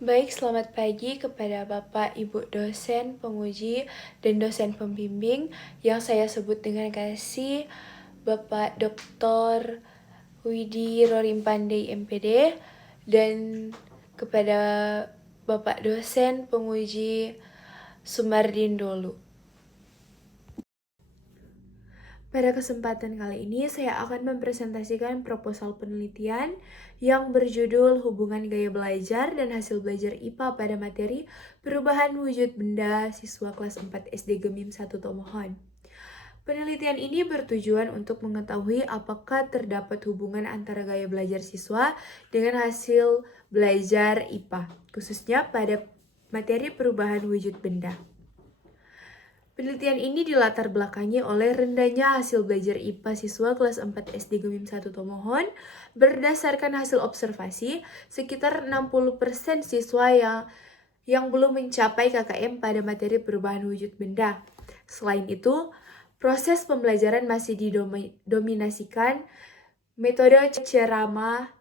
Baik, selamat pagi kepada Bapak, Ibu dosen, penguji, dan dosen pembimbing yang saya sebut dengan kasih Bapak Dr. Widi Rorimpandey MPD, dan kepada Bapak dosen, penguji Sumardin Dolu. Pada kesempatan kali ini, saya akan mempresentasikan proposal penelitian yang berjudul Hubungan Gaya Belajar dan Hasil Belajar IPA pada materi Perubahan Wujud Benda siswa kelas 4 SD Gemim 1 Tomohon. Penelitian ini bertujuan untuk mengetahui apakah terdapat hubungan antara gaya belajar siswa dengan hasil belajar IPA, khususnya pada materi perubahan wujud benda. Penelitian ini dilatar belakangi oleh rendahnya hasil belajar IPA siswa kelas 4 SD Gemim 1 Tomohon berdasarkan hasil observasi sekitar 60% siswa yang belum mencapai KKM pada materi perubahan wujud benda. Selain itu, proses pembelajaran masih didominasikan metode ceramah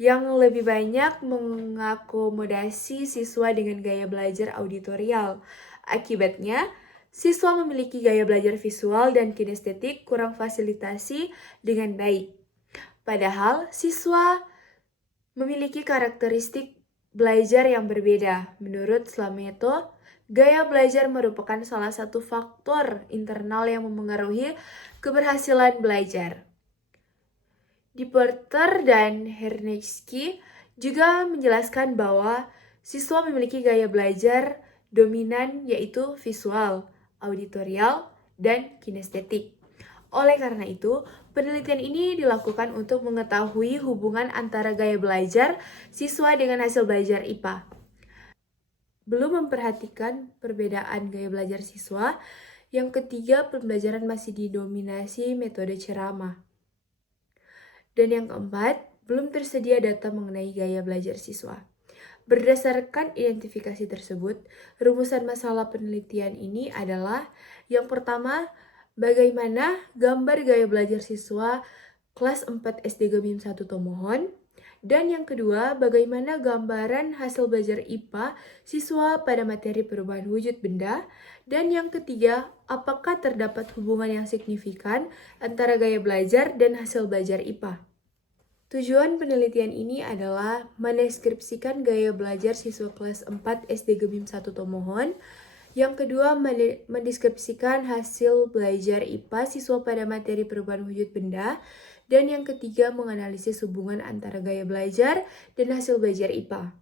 yang lebih banyak mengakomodasi siswa dengan gaya belajar auditorial. Akibatnya, siswa memiliki gaya belajar visual dan kinestetik kurang fasilitasi dengan baik. Padahal, siswa memiliki karakteristik belajar yang berbeda. Menurut Slameto, gaya belajar merupakan salah satu faktor internal yang memengaruhi keberhasilan belajar. Di Porter dan Hernetsky juga menjelaskan bahwa siswa memiliki gaya belajar dominan yaitu visual, auditorial, dan kinestetik. Oleh karena itu, penelitian ini dilakukan untuk mengetahui hubungan antara gaya belajar siswa dengan hasil belajar IPA. Belum memperhatikan perbedaan gaya belajar siswa, yang ketiga pembelajaran masih didominasi metode ceramah. Dan yang keempat, belum tersedia data mengenai gaya belajar siswa. Berdasarkan identifikasi tersebut, rumusan masalah penelitian ini adalah yang pertama, bagaimana gambar gaya belajar siswa kelas 4 SD Gemim 1 Tomohon, dan yang kedua, bagaimana gambaran hasil belajar IPA siswa pada materi perubahan wujud benda, dan yang ketiga, apakah terdapat hubungan yang signifikan antara gaya belajar dan hasil belajar IPA. Tujuan penelitian ini adalah mendeskripsikan gaya belajar siswa kelas 4 SD Gemim 1 Tomohon. Yang kedua, mendeskripsikan hasil belajar IPA siswa pada materi perubahan wujud benda. Dan yang ketiga, menganalisis hubungan antara gaya belajar dan hasil belajar IPA.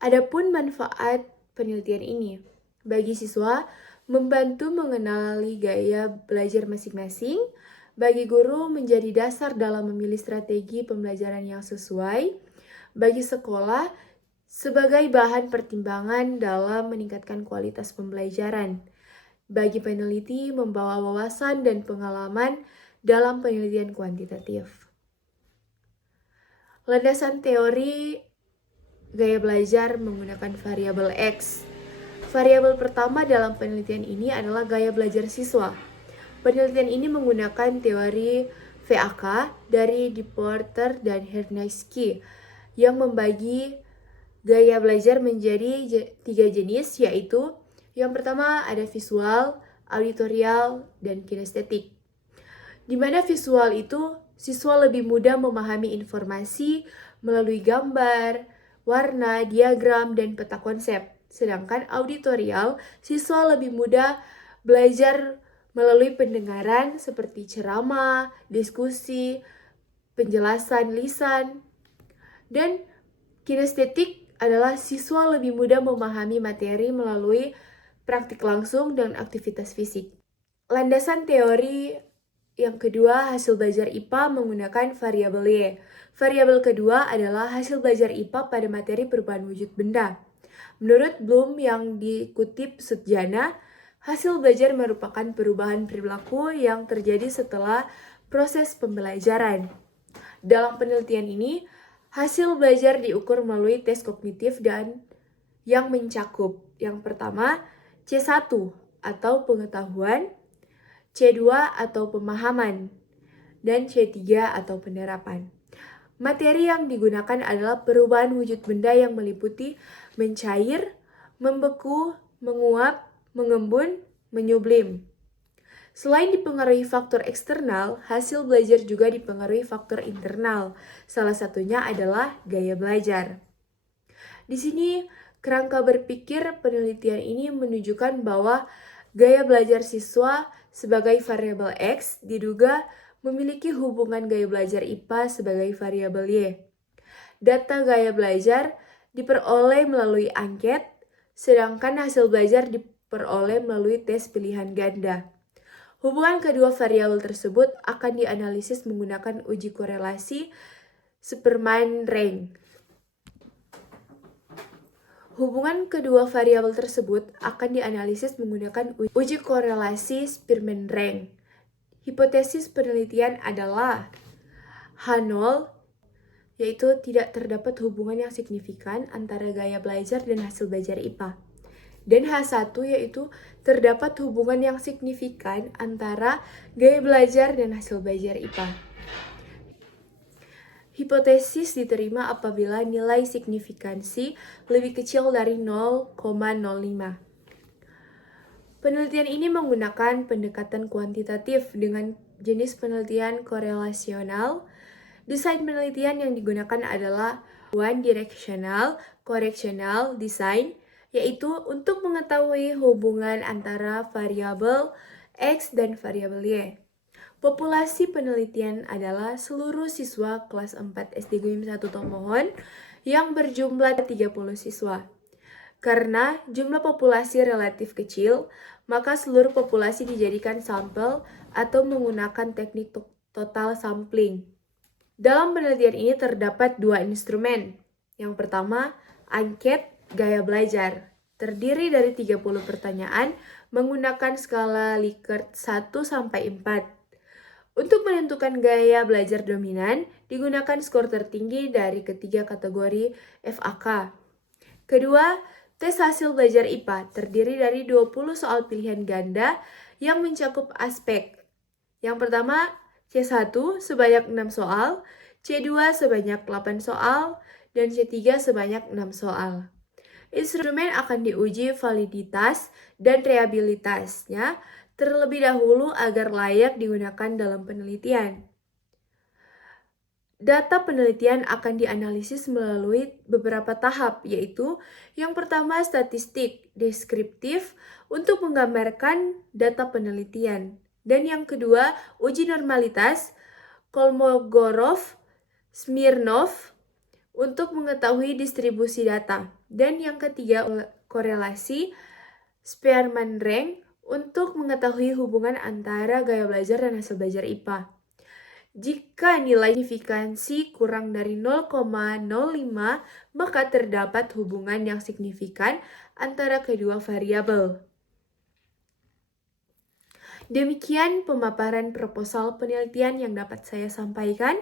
Adapun manfaat penelitian ini bagi siswa membantu mengenali gaya belajar masing-masing, bagi guru menjadi dasar dalam memilih strategi pembelajaran yang sesuai, bagi sekolah sebagai bahan pertimbangan dalam meningkatkan kualitas pembelajaran, bagi peneliti membawa wawasan dan pengalaman dalam penelitian kuantitatif. Landasan teori gaya belajar menggunakan variabel X. Variabel pertama dalam penelitian ini adalah gaya belajar siswa. Penelitian ini menggunakan teori VAK dari De Porter dan Hernetsky yang membagi gaya belajar menjadi 3 jenis, yaitu yang pertama ada visual, auditorial, dan kinestetik. Di mana visual itu siswa lebih mudah memahami informasi melalui gambar, warna, diagram, dan peta konsep. Sedangkan auditorial, siswa lebih mudah belajar melalui pendengaran seperti ceramah, diskusi, penjelasan lisan. Dan kinestetik adalah siswa lebih mudah memahami materi melalui praktik langsung dan aktivitas fisik. Landasan teori yang kedua, hasil belajar IPA menggunakan variabel Y. Variabel kedua adalah hasil belajar IPA pada materi perubahan wujud benda. Menurut Bloom yang dikutip Sutjana, hasil belajar merupakan perubahan perilaku yang terjadi setelah proses pembelajaran. Dalam penelitian ini, hasil belajar diukur melalui tes kognitif dan yang mencakup yang pertama C1 atau pengetahuan, C2 atau pemahaman, dan C3 atau penerapan. Materi yang digunakan adalah perubahan wujud benda yang meliputi mencair, membeku, menguap, mengembun, menyublim. Selain dipengaruhi faktor eksternal, hasil belajar juga dipengaruhi faktor internal. Salah satunya adalah gaya belajar. Di sini, kerangka berpikir penelitian ini menunjukkan bahwa gaya belajar siswa sebagai variabel X diduga memiliki hubungan gaya belajar IPA sebagai variabel Y. Data gaya belajar diperoleh melalui angket, sedangkan hasil belajar diperoleh melalui tes pilihan ganda. Hubungan kedua variabel tersebut akan dianalisis menggunakan uji korelasi Spearman-Rank. Hubungan kedua variabel tersebut akan dianalisis menggunakan uji korelasi Spearman-Rank. Hipotesis penelitian adalah H0, yaitu tidak terdapat hubungan yang signifikan antara gaya belajar dan hasil belajar IPA. Dan H1 yaitu terdapat hubungan yang signifikan antara gaya belajar dan hasil belajar IPA. Hipotesis diterima apabila nilai signifikansi lebih kecil dari 0,05. Penelitian ini menggunakan pendekatan kuantitatif dengan jenis penelitian korelasional. Desain penelitian yang digunakan adalah one directional correctional design, yaitu untuk mengetahui hubungan antara variabel X dan variabel Y. Populasi penelitian adalah seluruh siswa kelas 4 SD Gumim 1 Tomohon yang berjumlah 30 siswa. Karena jumlah populasi relatif kecil, maka seluruh populasi dijadikan sampel atau menggunakan teknik total sampling. Dalam penelitian ini terdapat dua instrumen. Yang pertama, angket gaya belajar. Terdiri dari 30 pertanyaan menggunakan skala Likert 1-4. Untuk menentukan gaya belajar dominan, digunakan skor tertinggi dari ketiga kategori FAK. Kedua, tes hasil belajar IPA terdiri dari 20 soal pilihan ganda yang mencakup aspek. Yang pertama, C1 sebanyak 6 soal, C2 sebanyak 8 soal, dan C3 sebanyak 6 soal. Instrumen akan diuji validitas dan reliabilitasnya terlebih dahulu agar layak digunakan dalam penelitian. Data penelitian akan dianalisis melalui beberapa tahap, yaitu yang pertama statistik deskriptif untuk menggambarkan data penelitian. Dan yang kedua, uji normalitas Kolmogorov-Smirnov untuk mengetahui distribusi data. Dan yang ketiga, korelasi Spearman-Rank untuk mengetahui hubungan antara gaya belajar dan hasil belajar IPA. Jika nilai signifikansi kurang dari 0,05, maka terdapat hubungan yang signifikan antara kedua variabel. Demikian pemaparan proposal penelitian yang dapat saya sampaikan.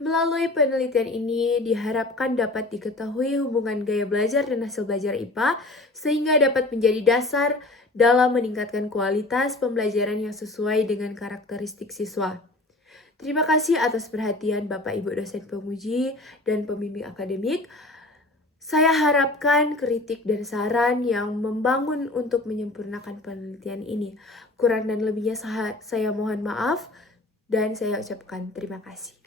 Melalui penelitian ini diharapkan dapat diketahui hubungan gaya belajar dan hasil belajar IPA sehingga dapat menjadi dasar dalam meningkatkan kualitas pembelajaran yang sesuai dengan karakteristik siswa. Terima kasih atas perhatian Bapak Ibu dosen penguji dan pembimbing akademik. Saya harapkan kritik dan saran yang membangun untuk menyempurnakan penelitian ini. Kurang dan lebihnya saya mohon maaf dan saya ucapkan terima kasih.